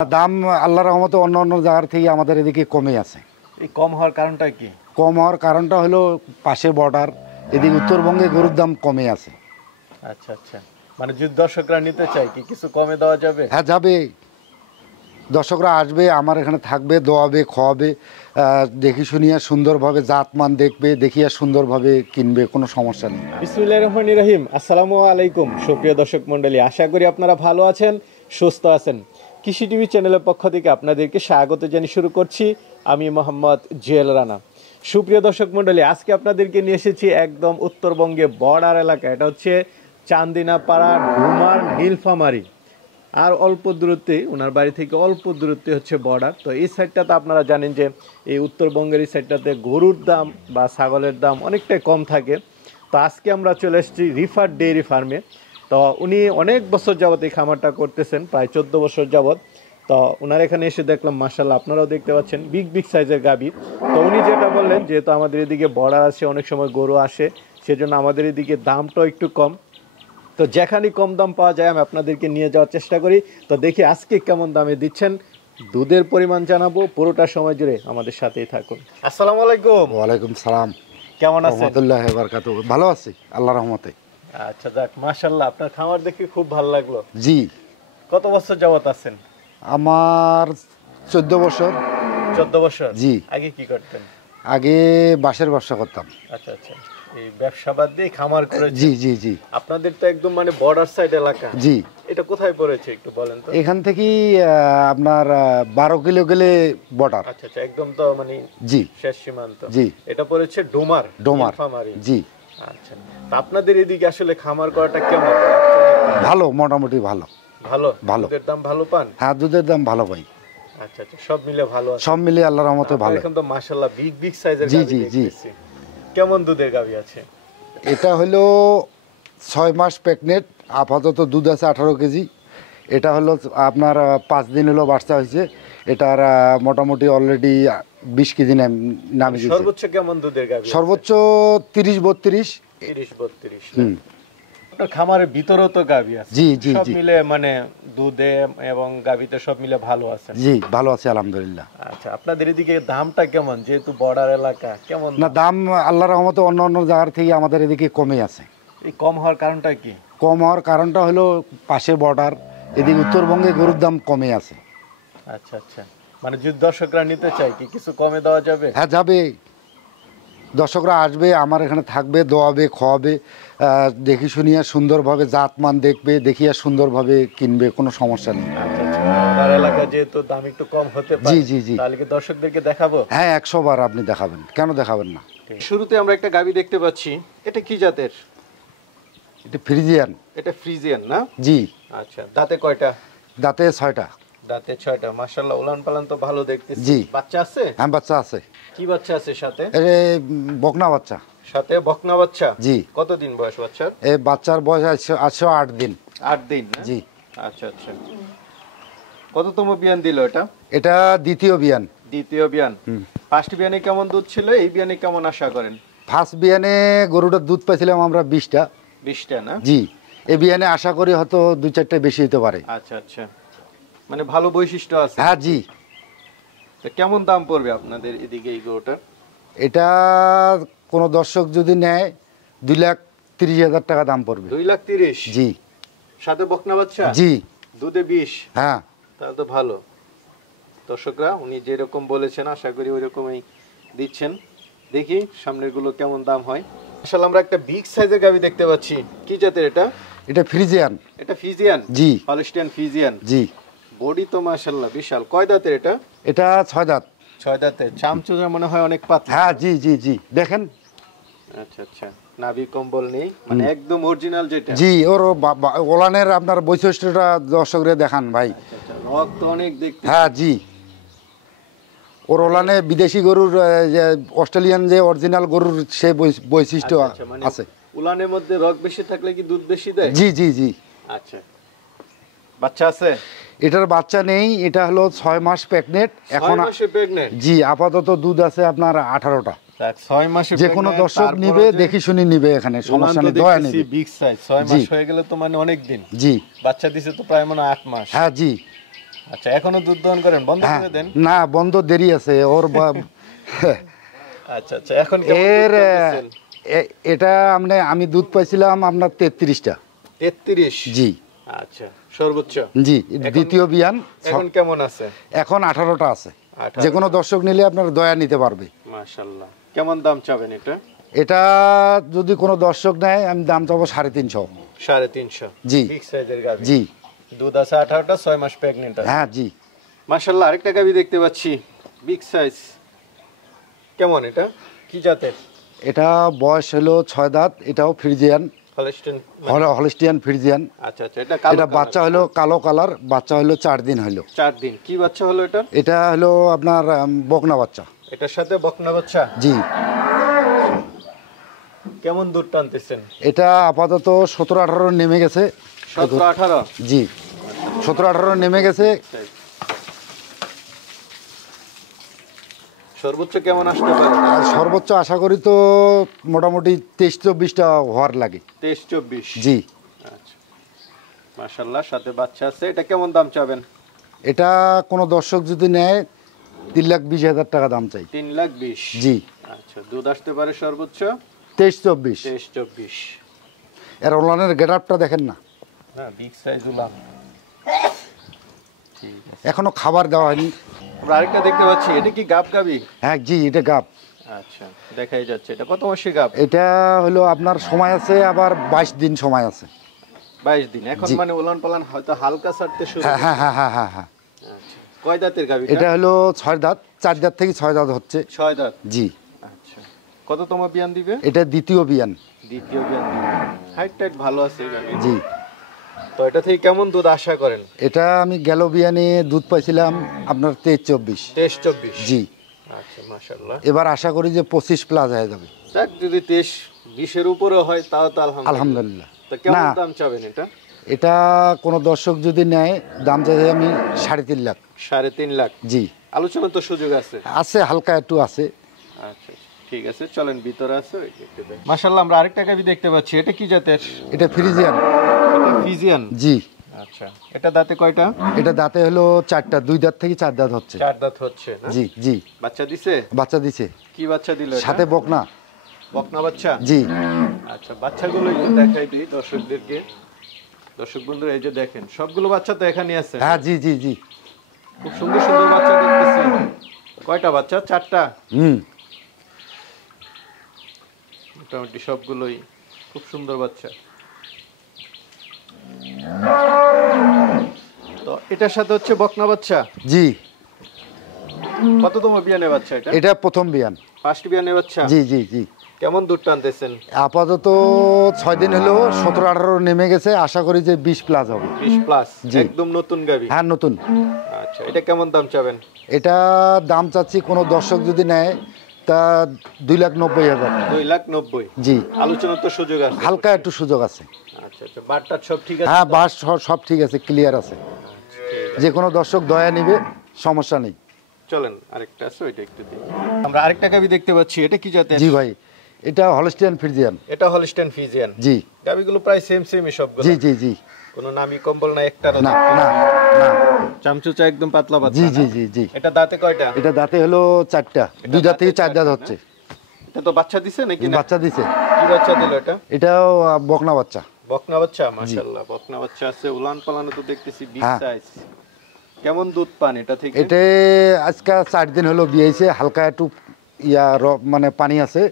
দাম আল্লাহর রহমতে অন্য অন্য জায়গার থেকে আমাদের এদিকে কমে আছে। এই কম হওয়ার কারণটা কি? কম হওয়ার কারণটা হলো পাশে বর্ডার, এদিকে উত্তরবঙ্গে গরুর দাম কমে আছে। আচ্ছা আচ্ছা, মানে যদি দর্শকরা নিতে চায় কি কিছু কমে দেওয়া যাবে? হ্যাঁ যাবে, দর্শকরা আসবে, আমার এখানে থাকবে, দোয়াবে, খাওয়াবে, দেখি শুনিয়া সুন্দরভাবে জাতমান দেখবে, দেখিয়া সুন্দরভাবে কিনবে, কোনো সমস্যা নেই। বিসমিল্লাহির রহমানির রহিম। আসসালামু আলাইকুম সুপ্রিয় দর্শক মণ্ডলী, আশা করি আপনারা ভালো আছেন, সুস্থ আছেন। কৃষি টিভি চ্যানেলের পক্ষ থেকে আপনাদেরকে স্বাগত জানিয়ে শুরু করছি আমি মোহাম্মদ জুয়েল রানা। সুপ্রিয় দর্শক মণ্ডলী, আজকে আপনাদেরকে নিয়ে এসেছি একদম উত্তরবঙ্গে বর্ডার এলাকা। এটা হচ্ছে চান্দিনাপাড়া ডুমার নীলফামারী, আর অল্প দূরত্বে, ওনার বাড়ি থেকে অল্প দূরত্বে হচ্ছে বর্ডার। তো এই সাইডটাতে আপনারা জানেন যে এই উত্তরবঙ্গের এই সাইডটাতে গরুর দাম বা ছাগলের দাম অনেকটাই কম থাকে। তো আজকে আমরা চলে এসেছি রিফার ডেইরি ফার্মে। তো উনি অনেক বছর যাবত এই খামারটা করতেছেন, প্রায় 14 বছর যাবত। তো ওনার এখানে এসে দেখলাম মাশাআল্লাহ, আপনারাও দেখতে পাচ্ছেন বিগ বিগ সাইজের গাভী। তো উনি যেটা বললেন, যেহেতু আমাদের এদিকে বর্ডার আছে, অনেক সময় গরু আসে, সেজন্য আমাদের এদিকে দামটাও একটু কম। তো যেখানে কম দাম পাওয়া যায় আমি আপনাদেরকে নিয়ে যাওয়ার চেষ্টা করি। তো দেখি আজকে কেমন দামে দিচ্ছেন, দুধের পরিমাণ জানাবো, পুরোটা সময় জুড়ে আমাদের সাথেই থাকুন। আসসালামু আলাইকুম। ওয়ালাইকুম সালাম, কেমন আছেন? রহমতুল্লাহ বারাকাতু। ভালো আছি আল্লাহর রহমতে। আচ্ছা যাক, মাশাআল্লাহ, আপনার খামার দেখে খুব ভালো লাগলো। জি। কত বছর যাবত আছেন? আমার 14 বছর। 14 বছর? জি। আগে কি করতেন? আগে বাঁশের ব্যবসা করতাম। আচ্ছা আচ্ছা, এই ব্যবসা বাদ দিয়ে খামার করে? জি জি জি। আপনাদের তো একদম মানে বর্ডার সাইড এলাকা। জি। এটা কোথায় পড়েছে একটু বলেন তো? এখান থেকে আপনার 12 কিলো গেলে বর্ডার। আচ্ছা আচ্ছা, একদম তো মানে জি শেষ সীমান্ত। জি। এটা পড়েছে ডোমার। ডোমার। জি। আচ্ছা, তা আপনাদের এদিকে আসলে খামার করাটা কেমন? ভালো, মোটামুটি ভালো। ভালো? ভালো। দুধের দাম ভালো পান? হ্যাঁ, দুধের দাম ভালো পাই। আচ্ছা আচ্ছা, সব মিলে ভালো আছে? সব মিলে আল্লাহর রহমতে ভালো। এখন তো মাশাআল্লাহ বিগ বিগ সাইজের জি গাভী জি জি। দেখতেছি। কেমন দুধের গাভী আছে? এটা হলো 6 মাস প্রেগনেন্ট, আপাতত দুধ আছে 18 কেজি। এটা হলো আপনার 5 দিন হলো বাচ্চা হয়েছে। এটার মোটামুটি অলরেডি 20 কেজি নামে গেছে। সর্বোচ্চ কেমন দুধের গাভী? সর্বোচ্চ 30-32। 30-32। আপনার খামারের ভিতরেও তো গাভী আছে? জি জি সব জি। মিলে মানে দুধে এবং গাভীতে সব মিলে ভালো আছে? জি ভালো আছে আলহামদুলিল্লাহ। আচ্ছা, আপনাদের এদিকে দামটা কেমন, যেহেতু বর্ডার এলাকা? কেমন না, দাম আল্লাহর রহমতে অন্য অন্য জায়গার থেকে আমাদের এদিকে কমে আছে। এই কম হওয়ার কারণটা কি? কম হওয়ার কারণটা হলো পাশে বর্ডার, এদিকে উত্তরবঙ্গে গরুর দাম কমে আছে। আচ্ছা আচ্ছা, মানে যদি দর্শকরা নিতে চায় কি কিছু কমে দেওয়া যাবে? হ্যাঁ যাবে, দর্শকরা আসবে, আমার এখানে থাকবে, দোয়াবে, খাওয়াবে, দেখি শুনিয়া সুন্দরভাবে জাতমান দেখবে, দেখিয়া সুন্দরভাবে কিনবে, কোনো সমস্যা নেই। আচ্ছা আচ্ছা, বর্ডার এলাকা যেহেতু দাম একটু কম হতে পারে। জি জি জি। তাহলে কি দর্শকদেরকে দেখাবো? হ্যাঁ 100 বার আপনি দেখাবেন, কেন দেখাবেন না। শুরুতে আমরা একটা গাভী দেখতে পাচ্ছি, এটা কি জাতের? এটা ফ্রিজিয়ান। এটা ফ্রিজিয়ান না? জি। আচ্ছা, দাঁতে কয়টা? দাঁতে 6টা। দাঁতে 6টা, মাশাআল্লাহ, উলান পালান তো ভালো দেখতেছি। জি। বাচ্চা আছে? হ্যাঁ বাচ্চা আছে। কি বাচ্চা আছে সাথে? বকনা বাচ্চা। সাথে বকনা বাচ্চা? জি। কতদিন বয়স বাচ্চার? এই বাচ্চার বয়স আছে 8 দিন। 8 দিন না? জি। আচ্ছা আচ্ছা, কততম বিয়ান দিল এটা? এটা দ্বিতীয় বিয়ান। দ্বিতীয় বিয়ান। ফার্স্ট বিয়ানে কেমন দুধ ছিল, এই বিয়ানে কেমন আশা করেন? ফার্স্ট বিয়ানে গরুটার দুধ পাইছিলাম আমরা 20টা। 20টা না? জি। এই বিয়ানে আশা করি হয়তো 2-4টা বেশি হতে পারে। আচ্ছা আচ্ছা, মানে ভালো বৈশিষ্ট্য আছে। হ্যাঁ জি। তো কেমন দাম পড়বে আপনাদের এদিকে এই গরুটার? এটা কোনো দর্শক যদি নেয় 2,30,000 টাকা দাম পড়বে। 2,30,000? জি। সাথে বকনা বাচ্চা? জি। দুধে 20? হ্যাঁ। তাহলে তো ভালো। দর্শকরা উনি যেরকম বলেছেন আশা করি ওইরকমই দিচ্ছেন। দেখি সামনের গুলো কেমন দাম হয়। আসলে আমরা একটা বিগ সাইজের গাভী দেখতে পাচ্ছি, কি জাতের এটা? এটা ফ্রিজিয়ান। এটা ফিজিয়ান? জি। Holstein Friesian? জি। বডি তো মাশাআল্লাহ বিশাল। কয় দাঁতের এটা? এটা 6 দাঁত। 6 দাঁতের। চামচুজা মনে হয় অনেক পাতলা। হ্যাঁ জি জি জি, দেখেন। আচ্ছা আচ্ছা, নাভি কম্বল নেই, মানে একদম অরিজিনাল যেটা? জি, ওর ওলানের আপনার বৈশিষ্ট্যটা দর্শকরে দেখান ভাই। আচ্ছা আচ্ছা, রক্ত অনেক দেখতে। হ্যাঁ জি। ওর ওলানে বিদেশি গরুর যে অস্ট্রেলিয়ান যে অরিজিনাল গরুর সে বৈশিষ্ট্য আছে। উলানের মধ্যে রক বেশি থাকলে কি দুধ বেশি দেয়? জি জি জি। আচ্ছা, বাচ্চা আছে? এটার বাচ্চা নেই, এটা হলো 6 মাস প্রেগনেন্ট এখন। 6 মাসে প্রেগন্যান্ট? জি, আপাতত দুধ আছে আপনার 18টা। 6 মাসে যে কোনো দর্শক নিবে, দেখি শুনি নিবে, এখানে সমস্যা নেই, দয়া নেবে। বিগ সাইজ 6 মাস হয়ে গেলে তো মানে অনেক দিন। জি। বাচ্চা দিছে তো প্রায় মানে 8 মাস। হ্যাঁ জি। আচ্ছা, এখনো দুধ দহন করেন? বন্ধ হ্যাঁ, করে দেন? না বন্ধ দেরি আছে ওর আচ্ছা আচ্ছা, এখন কেমন এর দুধ টানতেছেন? এটা আমি দুধ পাইছিলাম আপনার 33টা। 33? জি আচ্ছা, সর্বোচ্চ। জি, দ্বিতীয় বিয়ান। এখন কেমন আছে? এখন 18টা আছে। 18 যে কোনো দর্শক নিলে আপনার দয়া নিতে পারবে। মাশাআল্লাহ। কেমন দাম চাবেন এটা? এটা যদি কোনো দর্শক নেয় আমি দাম চাবো 350। 350? জি। বিগ সাইজের গাভী। জি দুধ আছে 18টা, 6 মাস প্রেগন্যান্ট আছে। হ্যাঁ জি। মাশাআল্লাহ, আরেকটা গাভী দেখতে পাচ্ছি, বিগ সাইজ। কেমন এটা? কি জাতের? এটা বয়স হলো 6 দাঁত। এটাও ফ্রিজিয়ান, হলস্টেইন? Holstein Friesian. আচ্ছা আচ্ছা, এটা কালো এটা বাচ্চা হলো কালো কালার, বাচ্চা হলো 4 দিন হলো। 4 দিন। কি বাচ্চা হলো এটা? এটা হলো আপনার বকনা বাচ্চা। এটার সাথে বকনা বাচ্চা? জি। কেমন দুধ টানতেছেন? এটা আপাতত 17-18 নেমে গেছে। 17-18? জি, 17-18 নেমে গেছে। সর্বোচ্চ কেমন আসতে পারে? আর সর্বোচ্চ আশা করি তো মোটামুটি 23-24টা হওয়ার লাগে। 23-24? জি। আচ্ছা, মাশাআল্লাহ, সাথে বাচ্চা আছে। এটা কেমন দাম চাবেন? এটা কোনো দর্শক যদি নেয় 3,20,000 টাকা দাম চাই। 3,20,000? জি। আচ্ছা, দুধ আসতে পারে সর্বোচ্চ 23-24। 23-24? এর ওলানের গেট আপটা দেখেন না, না, বিগ সাইজ উলান। ঠিক আছে। এখনো খাবার দেওয়া হয়নি। আমরা আরেকটা দেখতে পাচ্ছি, এটা কি গাব গাবি? হ্যাঁ জি, এটা গাব। আচ্ছা, দেখাই যাচ্ছে। এটা কত মাসের গাব? এটা হলো আপনার সময় আছে, আবার 22 দিন সময় আছে। 22 দিন। এখন জি। মানে উলান পালান হয়তো হালকা ছাড়তে শুরু হ্যাঁ করেছে। হ্যাঁ হ্যাঁ হ্যাঁ হ্যাঁ। আচ্ছা, কয় দাঁতের গাবি? এটা হলো 6 দাঁত, 4 দাঁত থেকে 6 দাঁত হচ্ছে। 6 দাঁত? জি। আচ্ছা, কততম বিয়ান দিবে? এটা দ্বিতীয় বিয়ান। দ্বিতীয় বিয়ান দিবে। হাইট টাইট ভালো আছে এই গাভীর। জি। তো এটা থেকে কেমন দুধ আশা করেন? এটা আমি গেল বিয়ানে দুধ পাইছিলাম আপনার 23-24। 23-24? জি। আচ্ছা, মাশাআল্লাহ। এবার আশা করি যে 25 প্লাস হয়ে যাবে। যাক, যদি 23-20 উপরে হয় তাও তো আলহামদুলিল্লাহ। আলহামদুলিল্লাহ। তো কেমন না, দাম চাবেন এটা? এটা কোনো দর্শক যদি নেয় দাম চাই আমি 3.5 লাখ। 3.5 লাখ? জি। আলোচনা তো সুযোগ আছে? আছে, হালকা একটু আছে। আচ্ছা, ঠিক আছে, চলেন, ভিতরে আছে। মাশাআল্লাহ, আমরা আরেকটা গাভী দেখতে পাচ্ছি। এটা কি জাতের? এটা ফ্রিজিয়ান। এটা ফিজিয়ান? জি। আচ্ছা, এটা দাঁতে কয়টা? এটা দাঁতে হলো 4টা, 2 দাঁত থেকে 4 দাঁত হচ্ছে। 4 দাঁত হচ্ছে না? জি জি। বাচ্চা দিছে? বাচ্চা দিছে। কি বাচ্চা দিল এটা? সাথে বকনা। বকনা বাচ্চা? জি। আচ্ছা, বাচ্চাগুলো একটু দেখাই দিই দর্শকদেরকে। দর্শক বন্ধুরা, এই যে দেখেন, সবগুলো বাচ্চা তো এখানে আছে। হ্যাঁ জি জি জি। খুব সুন্দর সুন্দর বাচ্চা দেখতেছি। কয়টা বাচ্চা? 4টা? হুম। মোটামুটি সবগুলোই খুব সুন্দর বাচ্চা। তো এটার সাথে হচ্ছে বকনা বাচ্চা? জি। কততম বিয়ানে বাচ্চা এটা? এটা প্রথম বিয়ান। ফার্স্ট বিয়ানে বাচ্চা? জি জি জি। কেমন দুধ টানতেছেন? আপাতত 6 দিন হলো 17-18 নেমে গেছে, আশা করি যে 20 প্লাস হবে। 20 প্লাস? জি। একদম নতুন গাভী? হ্যাঁ নতুন। আচ্ছা, এটা কেমন দাম চাবেন? এটা দাম চাচ্ছি কোনো দর্শক যদি নেয় তা 2,90,000। 2,90,000? জি। আলোচনার তো সুযোগ আছে? হালকা একটু সুযোগ আছে। আচ্ছা আচ্ছা, বাটটা সব ঠিক আছে? হ্যাঁ, বাস সব ঠিক আছে, ক্লিয়ার আছে। যে কোনো দর্শক দয়া নিবে, সমস্যা নেই। চলেন, আরেকটা আছে, ওইটা একটু দিই। আমরা আরেকটা গাভী দেখতে পাচ্ছি। এটা কি জাতের? জি ভাই, এটা হলস্টিয়ান ফ্রিজিয়ান। এটা হলস্টেইন ফ্রিজিয়ান? জি গাভীগুলো প্রায় সেমই সবগুলো? জি জি জি। কোনো নামি কম্বল না একটারও? না না না। চামচুচা একদম পাতলা পাতলা? জি না? জি জি জি। এটা দাঁতে কয়টা? এটা দাঁতে হলো 4টা, 2 দাঁত থেকে 4 দাঁত হচ্ছে। এটা তো বাচ্চা দিছে নাকি না? বাচ্চা দিছে। কি বাচ্চা দিল এটা? এটাও বকনা বাচ্চা। বকনা বাচ্চা? মাশাআল্লাহ, বকনা বাচ্চা আছে। উলান পালানো তো দেখতেছি বিগ হ্যাঁ। সাইজ। কেমন দুধ পান এটা থেকে? এটা আজকে 4 দিন হলো বিয়েছে, হালকা একটু মানে পানি আছে।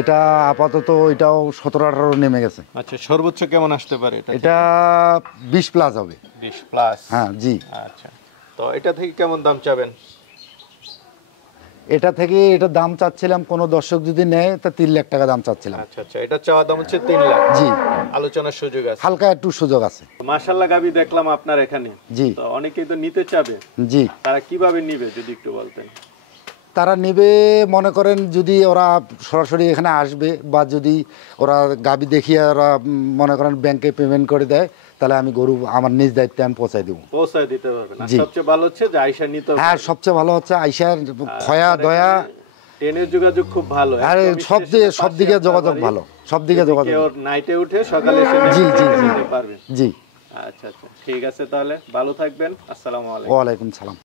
এটা আপাতত এটাও 17-18 নেমে গেছে। আচ্ছা, সর্বোচ্চ কেমন আসতে পারে এটা? এটা 20 প্লাস হবে। 20 প্লাস? হ্যাঁ জি। আচ্ছা, তো এটা থেকে কেমন দাম চাবেন? এটা থেকে এটা দাম চাচ্ছিলাম কোনো দর্শক যদি নেয় তা 3 লাখ টাকা দাম চাচ্ছিলাম। আচ্ছা আচ্ছা, এটা চাওয়া দাম হচ্ছে 3 লাখ? জি। আলোচনার সুযোগ আছে? হালকা একটু সুযোগ আছে। মাশাআল্লাহ, গাবি দেখলাম আপনার এখানে। জি। তো অনেকেই তো নিতে চাবে, জি। তারা কিভাবে নিবে যদি একটু বলতেন? তারা নেবে, মনে করেন যদি ওরা সরাসরি এখানে আসবে, বা যদি ওরা গাবি দেখিয়ে ওরা মনে করেন ব্যাংকে পেমেন্ট করে দেয়, তাহলে আমি গরু আমার নিজ দায়িত্বে আমি পৌঁছায় দেবো। পৌঁছায় দিতে পারবেন? আর জি। সবচেয়ে ভালো হচ্ছে যে আয়শা নিতে হবে। হ্যাঁ, সবচেয়ে ভালো হচ্ছে আইসার খয়া দয়া। ট্রেনের যোগাযোগ খুব ভালো। আরে সব দিকে যোগাযোগ ভালো, সব দিকে যোগাযোগ। ওর নাইটে উঠে সকালে এসে জি জি জি নিতে পারবেন। জি। আচ্ছা আচ্ছা, ঠিক আছে, তাহলে ভালো থাকবেন। আসসালামু আলাইকুম। ওয়ালাইকুম সালাম।